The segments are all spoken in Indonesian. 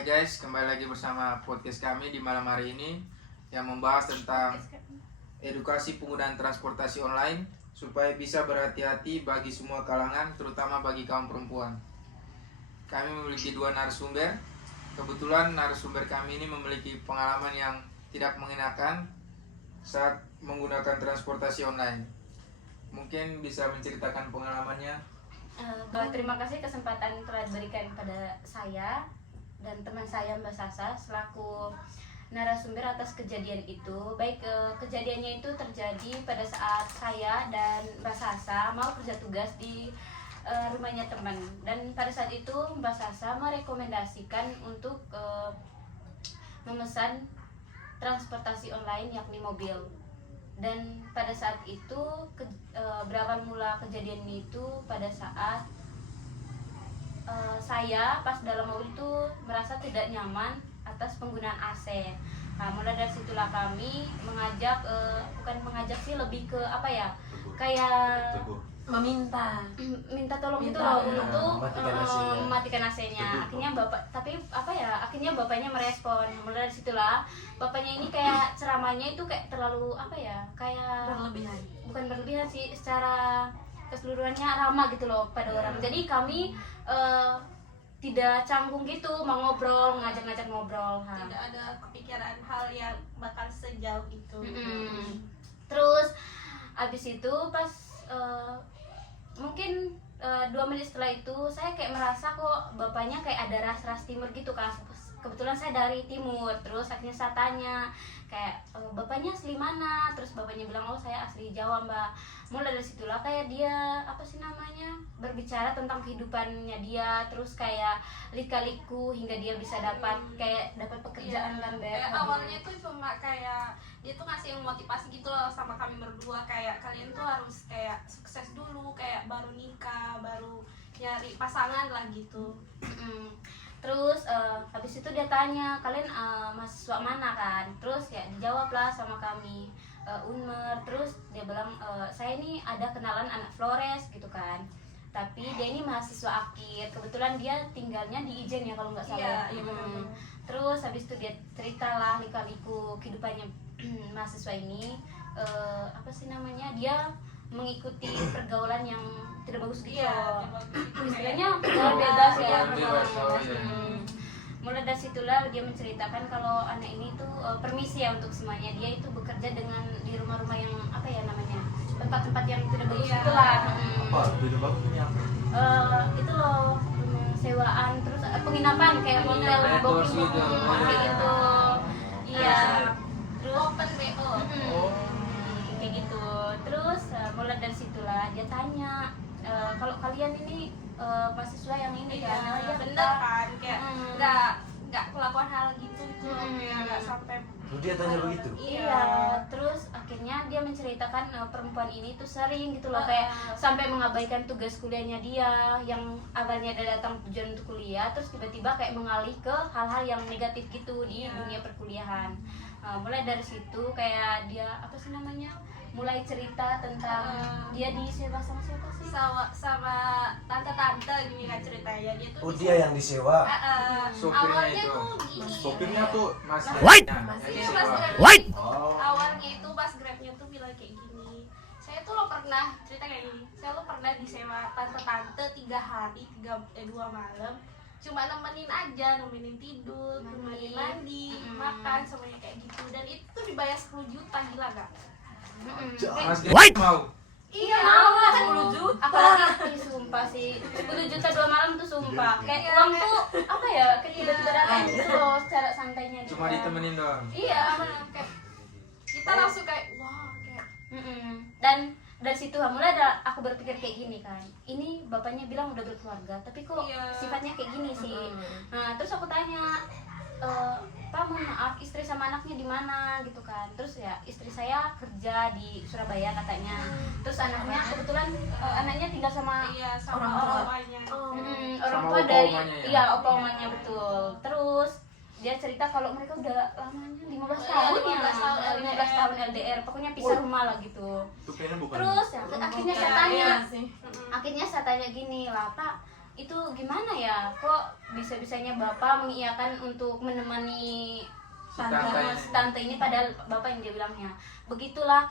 Hai guys, kembali lagi bersama podcast kami di malam hari ini yang membahas tentang edukasi penggunaan transportasi online supaya bisa berhati-hati bagi semua kalangan, terutama bagi kaum perempuan. Kami memiliki dua narasumber. Kebetulan narasumber kami ini memiliki pengalaman yang tidak mengenakan saat menggunakan transportasi online. Mungkin bisa menceritakan pengalamannya. Terima kasih kesempatan telah diberikan pada saya dan teman saya Mbak Sasa selaku narasumber atas kejadian itu. Baik, kejadiannya itu terjadi pada saat saya dan Mbak Sasa mau kerja tugas di rumahnya teman, dan pada saat itu Mbak Sasa merekomendasikan untuk memesan transportasi online yakni mobil. Dan pada saat itu berawal mula kejadian itu pada saat saya pas dalam mobil itu merasa tidak nyaman atas penggunaan AC. Nah, mulai dari situlah kami mengajak, bukan mengajak sih, lebih ke apa ya, kayak minta tolong gitu loh untuk mematikan AC-nya. Akhirnya akhirnya bapaknya merespon. Mulai dari situlah bapaknya ini kayak ceramahnya itu kayak terlalu apa ya, kayak bukan berlebihan sih, secara keseluruhannya ramah gitu loh pada orang. Jadi kami tidak canggung gitu mau ngobrol, ngajak ngobrol. Tidak ada kepikiran hal yang bakal sejauh itu. Terus abis itu pas mungkin 2 menit setelah itu saya kayak merasa kok bapaknya kayak ada ras-ras timur gitu kan. Kebetulan saya dari timur. Terus akhirnya saya tanya kayak bapaknya asli mana? Terus bapaknya bilang, oh saya asli Jawa Mbak. Mulai dari situlah kayak dia berbicara tentang kehidupannya dia, terus kayak lika-liku hingga dia bisa dapat pekerjaan kan Beb. Awalnya tuh cuma kayak dia tuh ngasih motivasi gitu loh sama kami berdua, kayak kalian tuh harus kayak sukses dulu, kayak baru nikah, baru nyari pasangan lah gitu. Terus habis itu dia tanya, kalian mahasiswa mana kan? Terus ya dijawab lah sama kami, Unmer. Terus dia bilang, saya ini ada kenalan anak Flores gitu kan, tapi dia ini mahasiswa akhir. Kebetulan dia tinggalnya di Ijen ya kalau nggak salah. Iya, Terus habis itu dia ceritalah lika-liku kehidupannya mahasiswa ini. Dia mengikuti pergaulan yang tidak bagus gitu. Istilahnya pergaulan bebas ya. Mulai dari situlah dia menceritakan kalau anak ini tuh permisi ya untuk semuanya. Dia itu bekerja di rumah-rumah yang tempat-tempat yang tidak bagus itulah. Itu loh, sewaan, terus penginapan kayak hotel, booking kayak gitu. Iya. Terus Open BO. Kayak gitu. Terus mulai dari situlah dia tanya, kalau kalian ini mahasiswa yang ini kan, ya bener kan, kayak nggak kelakuan hal gitu kayak nggak sampai. Dia tanya begitu? Iya. Terus akhirnya dia menceritakan perempuan ini tuh sering gitu loh, kayak sampai mengabaikan tugas kuliahnya dia yang awalnya ada datang tujuan untuk kuliah, terus tiba-tiba kayak mengalih ke hal-hal yang negatif gitu di dunia perkuliahan. Mulai dari situ kayak dia mulai cerita tentang dia disewa sama siapa sih? Sama tante-tante gini kan ceritanya. Dia tuh dia yang disewa. Sopirnya awalnya itu. tuh gini. Sopirnya tuh Mas White. Iya, Mas Grab. Awalnya itu Mas Grabnya tuh bilang kayak gini. Saya tuh pernah cerita kayak gini. Saya pernah disewa tante-tante 3 hari, 2 malam. Cuma nemenin tidur, nemenin mandi, makan semuanya kayak gitu. Dan itu dibayar 10 juta, gila gak? Mas mau. Iya, Mau lah 10 juta. Apalagi sumpah sih 10 juta 2 malam tuh sumpah. Kayak uang tuh apa ya, kayak tiba-tiba datang gitu loh secara santainya gitu. Cuma ditemenin doang. Iya. Kayak kita langsung kayak wah, kayak Dan dari situ mulai aku berpikir kayak gini kan, ini bapaknya bilang udah berkeluarga tapi kok sifatnya kayak gini sih. Nah terus aku tanya, Pak mohon maaf, istri sama anaknya di mana gitu kan. Terus ya istri saya kerja di Surabaya katanya. Terus anaknya kebetulan anaknya tinggal sama orang tuanya. Orang Sama tua opa dari omanya ya? iya opa omanya betul. Terus dia cerita kalau mereka udah lamanya 15 tahun ya, 15 tahun LDR, pokoknya pisah rumah lah gitu. Supirnya bukan. Terus ya, akhirnya saya tanya gini lah, Pak, itu gimana ya, kok bisa-bisanya bapak mengiyakan untuk menemani tante ini, padahal bapak yang dia bilangnya begitulah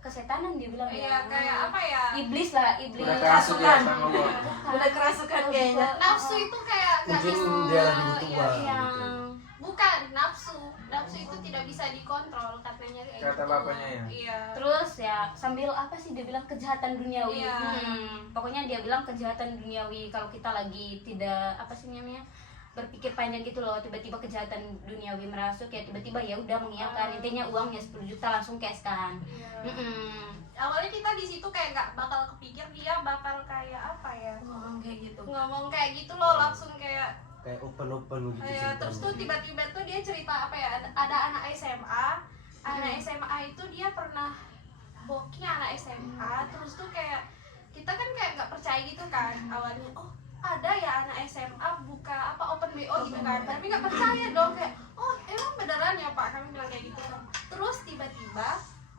kesetanan dia bilang Iya, ya. kayak apa ya? Iblis lah, iblis. Udah kerasukan ya sama gua. Udah kerasukan kayaknya. Nafsu itu kayak gak Mungkin bisa. dia lagi butuh Iya, uang. Yang bukan nafsu. Nafsu itu tidak bisa dikontrol katanya kayak Kata gitu. bapaknya ya? Iya. terus ya sambil apa sih dia bilang kejahatan duniawi. Iya. Pokoknya dia bilang kejahatan duniawi kalau kita lagi tidak apa sih namanya berpikir panjang gitu loh, tiba-tiba kejahatan duniawi merasuk ya, tiba-tiba ya udah mengiyakan, intinya uangnya 10 juta langsung cash kan. Iya. Awalnya kita di situ kayak nggak bakal kepikir dia bakal kayak apa ya? Ngomong kayak gitu. Ngomong kayak gitu loh, langsung kayak Kayak open gitu kayak terus tuh tiba-tiba tuh dia cerita apa ya? Ada anak SMA. Anak SMA itu dia pernah booking anak SMA, terus tuh kayak kita kan kayak nggak percaya gitu kan awalnya. Oh, ada ya anak SMA buka apa open BO gitu kan, tapi nggak percaya dong, kayak oh emang beneran ya pak, kami bilang kayak gitu kan. Terus tiba-tiba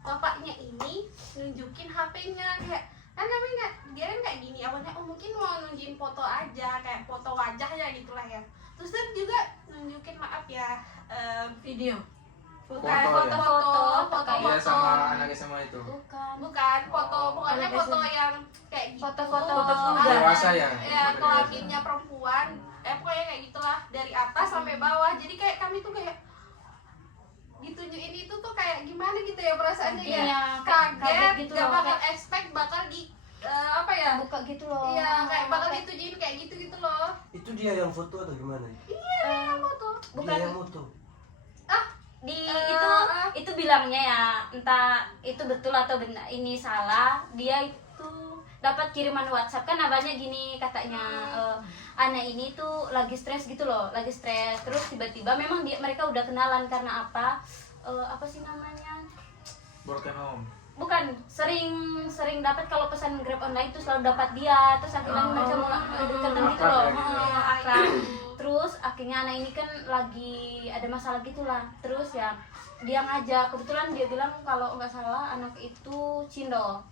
bapaknya ini nunjukin HP-nya, kayak kan kami nggak, dia kan kayak gini awalnya, oh mungkin mau nunjukin foto aja, kayak foto wajahnya gitulah ya. Terus dia juga nunjukin, maaf ya, Video. bukan Foto ya? foto Iya sama anak SMA itu. bukan foto, pokoknya foto yang kayak gitu. Foto-foto Dewasa ya? Ya, kelaminnya perempuan, pokoknya kayak gitulah, dari atas sampai bawah. Jadi kayak kami tuh kayak ditunjukin itu tuh kayak gimana gitu ya perasaannya ya, Iya, kaget kaget gitu gak loh, bakal kayak- expect bakal di apa ya, buka gitu loh. iya kayak bakal ditunjukin kayak gitu gitu loh. Itu dia yang foto atau gimana? Iya, foto. bukan Dia yang foto. di Eh, itu bilangnya ya, entah itu betul atau benar ini salah, dia itu dapat kiriman WhatsApp kan, abangnya gini katanya, anak ini tuh lagi stres gitu loh, lagi stres, terus tiba-tiba memang mereka udah kenalan karena apa sih namanya, Broken home. bukan sering dapat kalau pesan Grab online itu selalu dapat dia, terus akhirnya mereka mulai dekatan gitu Akrab loh. ya gitu. Akrab. Terus akhirnya anak ini kan lagi ada masalah gitulah, terus ya dia ngajak, kebetulan dia bilang kalau nggak salah anak itu Cindo.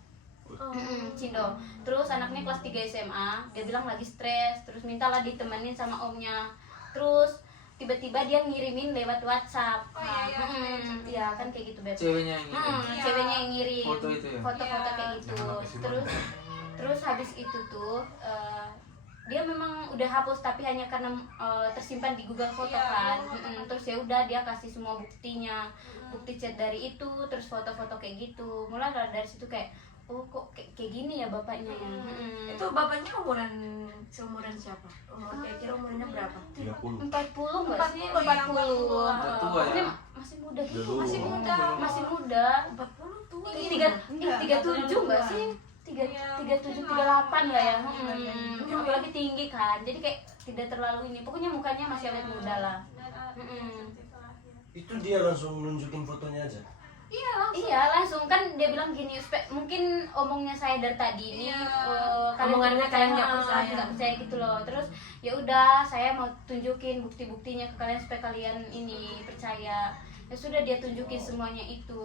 Cindo. Terus anaknya kelas 3 SMA, dia bilang lagi stres, terus mintalah ditemenin sama omnya. Terus tiba-tiba dia ngirimin lewat WhatsApp. Oh, iya, iya. Iya kan kayak gitu, Beb. Ceweknya yang ini. Iya. Ceweknya yang ngirim Foto itu ya? foto-foto Iya. kayak gitu. Jangan pakai simbol. Terus habis itu tuh dia memang udah hapus tapi hanya karena tersimpan di Google Foto Iya, kan. Google Foto. Terus ya udah dia kasih semua buktinya, bukti chat dari itu, terus foto-foto kayak gitu. Mulai dari situ kayak oh kok kayak gini ya bapaknya ya. Itu bapaknya seumuran siapa? Kira-kira umurnya berapa? 30. 40 nggak sih? 40, 40. Udah tua ya? Ini masih muda gitu. Udah Masih tua. muda. Masih muda. 40 tua. Tiga 37 nggak sih? Iya, 37 mungkin 38 lah ya. Iya. Apalagi tinggi kan. Jadi kayak tidak terlalu ini. Pokoknya mukanya masih awet muda lah. Itu dia langsung nunjukin fotonya aja. Iya langsung. Iya langsung kan dia bilang gini, mungkin omongnya saya dari tadi ini Iya. Omongannya kalian nggak percaya. nggak percaya gitu loh. Terus ya udah saya mau tunjukin bukti-buktinya ke kalian supaya kalian ini percaya. Ya sudah dia tunjukin semuanya itu.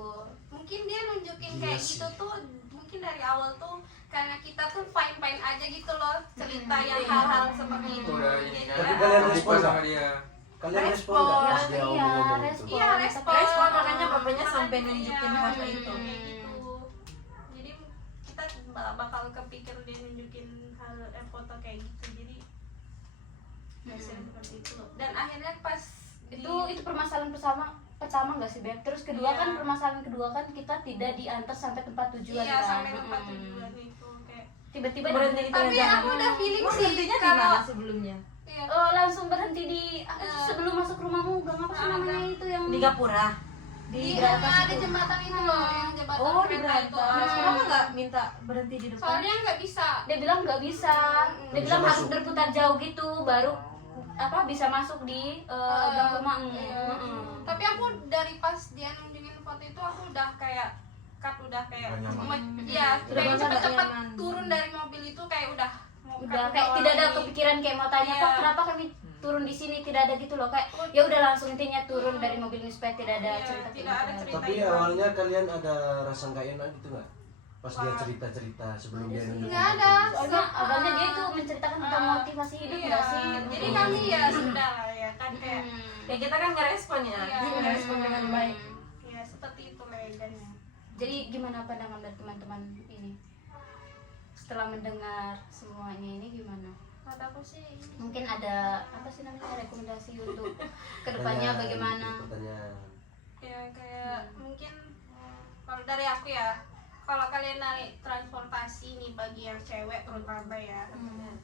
Mungkin dia nunjukin Iya kayak sih. gitu tuh mungkin dari awal tuh karena kita tuh fine aja gitu loh, cerita yang hal-hal seperti itu. Udah ini Jadi kan. Tapi kalian Lupa respon sama nggak? dia. Kalian respon Respon. nggak pas dia Iya, ngomong itu? respon. iya respon. Respon, makanya bapaknya sampai nunjukin Iya, foto itu. kayak gitu. Jadi kita bakal kepikir dia nunjukin hal foto kayak gitu. Jadi hasilnya seperti itu. Dan akhirnya pas Itu permasalahan pertama nggak sih Beb? Terus kedua Iya. kan permasalahan kedua kan kita tidak diantar sampai tempat tujuan iya kan. sampai tempat tujuan itu kayak. Tiba-tiba Berhenti di Tapi tengah jalan. aku udah feeling Emang sih berhentinya di kalau mana sebelumnya? iya. langsung berhenti di apa sih, sebelum masuk rumahmu gang apa sih namanya itu yang Di Gapura. Di atas ada itu. jembatan itu loh, yang jembatan Oh, di kereta itu. Berantas. Kenapa nggak minta berhenti di depan? Soalnya nggak bisa. Dia bilang nggak bisa. Dia Nggak bilang bisa harus masuk. berputar jauh gitu baru apa bisa masuk di gang rumahmu. Iya. Tapi aku dari pas dia nunjukin foto itu aku udah kayak udah kayak Nggak nyaman. iya Udah kayak nggak cepet-cepet nyaman. turun dari mobil itu kayak udah mau Udah ke kayak bawah tidak ada lagi. kepikiran kayak mau tanya Iya. Pak kenapa kami turun di sini, tidak ada gitu loh, kayak ya udah langsung intinya turun dari mobil ini supaya tidak ada Iya, cerita tidak ada cerita. Tapi itu. awalnya kalian ada rasa nggak enak gitu nggak? Pas dia cerita-cerita sebelum dia nunjukin Nggak foto. ada. Soalnya awalnya dia itu menceritakan tentang motivasi hidup Iya. nggak sih? Jadi kami ya sudah lah ya kan kayak Ya kita kan ngerespon ya. Iya. Dia ngerespon dengan baik. ya seperti itu legendnya. Jadi gimana pandangan dari teman-teman ini? Setelah mendengar semuanya ini gimana? Kataku sih Mungkin ada apa sih namanya rekomendasi untuk kedepannya Pertanyaan, bagaimana? Pertanyaan. ya kayak mungkin kalau dari aku ya, kalau kalian naik transportasi nih bagi yang cewek terutama ya,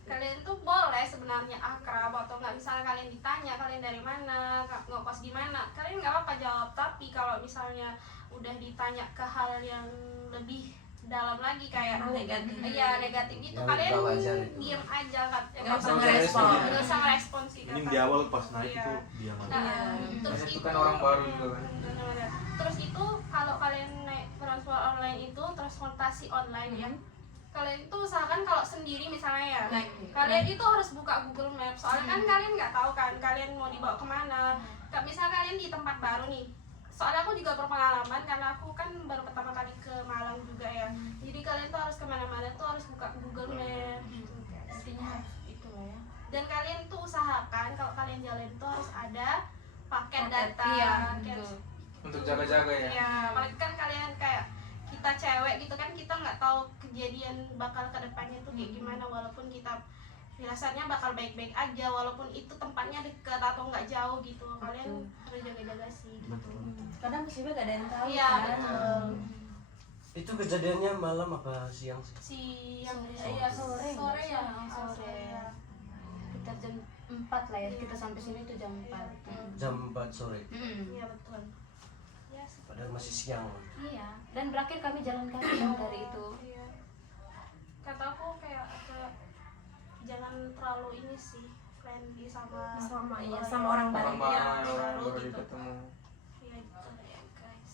kalian tuh boleh sebenarnya akrab atau nggak, misalnya kalian ditanya kalian dari mana, ngekos di mana, kalian nggak apa-apa jawab. Tapi kalau misalnya udah ditanya ke hal yang lebih dalam lagi kayak Negatif. iya negatif gitu, Yang kalian tahu aja gitu. diem aja kan, Nggak usah Nggak usah ngerespon. respon. nggak usah ngerespon sih Mending kata di aku. awal pas naik Iya. itu diam aja. Nah, Iya. terus Itu itu kan orang baru juga kan. benar-benar. Terus itu kalau kalian naik transport online itu, transportasi online ya, kalian itu usahakan kalau sendiri misalnya ya, Naik. kalian itu harus buka Google Maps, soalnya kan kalian nggak tahu kan kalian mau dibawa kemana. Misalnya kalian di tempat baru nih, soalnya aku juga berpengalaman karena aku kan baru pertama kali ke Malang juga ya, jadi kalian tuh harus kemana-mana tuh harus buka Google Maps gitu, guys. Intinya harus itu lah ya. Dan kalian tuh usahakan kalau kalian jalan itu harus ada paket data, Iya, paket betul. Untuk jaga-jaga ya. ya, apalagi kan kalian kayak kita cewek gitu kan, kita nggak tahu kejadian bakal ke depannya tuh kayak gimana, walaupun kita firasatnya bakal baik-baik aja, walaupun itu tempatnya dekat atau nggak jauh gitu, kalian harus jaga-jaga sih gitu. Kadang musibah gak ada yang tahu. Iya kan? betul. Itu kejadiannya malam apa siang sih? Siang Sore. ya, Sore, sore ya, sore. ya. Kita jam 4 lah ya, kita sampai sini tuh jam 4. Jam 4 sore. Iya betul. Ya, Padahal masih siang. Iya, dan berakhir kami jalan kaki dong dari itu. Iya. Kataku kayak jangan terlalu ini sih, friendly sama Iya, sama orang baru. Orang baru, Iya, orang baru baru gitu. ketemu. Iya gitu ya guys.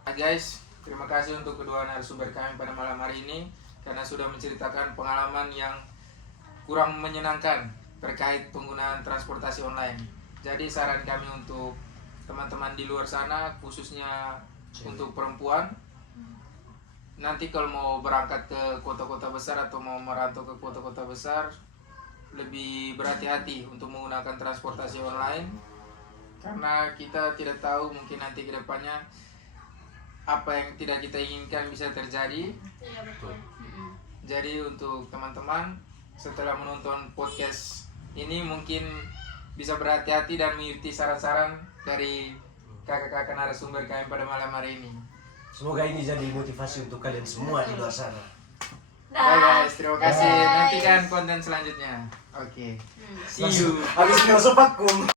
Nah, guys, terima kasih untuk kedua narasumber kami pada malam hari ini karena sudah menceritakan pengalaman yang kurang menyenangkan terkait penggunaan transportasi online. Jadi saran kami untuk teman-teman di luar sana, khususnya untuk perempuan, nanti kalau mau berangkat ke kota-kota besar atau mau merantau ke kota-kota besar, lebih berhati-hati untuk menggunakan transportasi online karena kita tidak tahu mungkin nanti ke depannya apa yang tidak kita inginkan bisa terjadi. Iya betul. Jadi untuk teman-teman setelah menonton podcast ini mungkin bisa berhati-hati dan mengikuti saran-saran dari kakak-kakak narasumber kami pada malam hari ini. Semoga ini jadi motivasi untuk kalian semua di luar sana. Bye guys, terima kasih. Nantikan konten selanjutnya. Oke. See you. Habis filsuf vakum.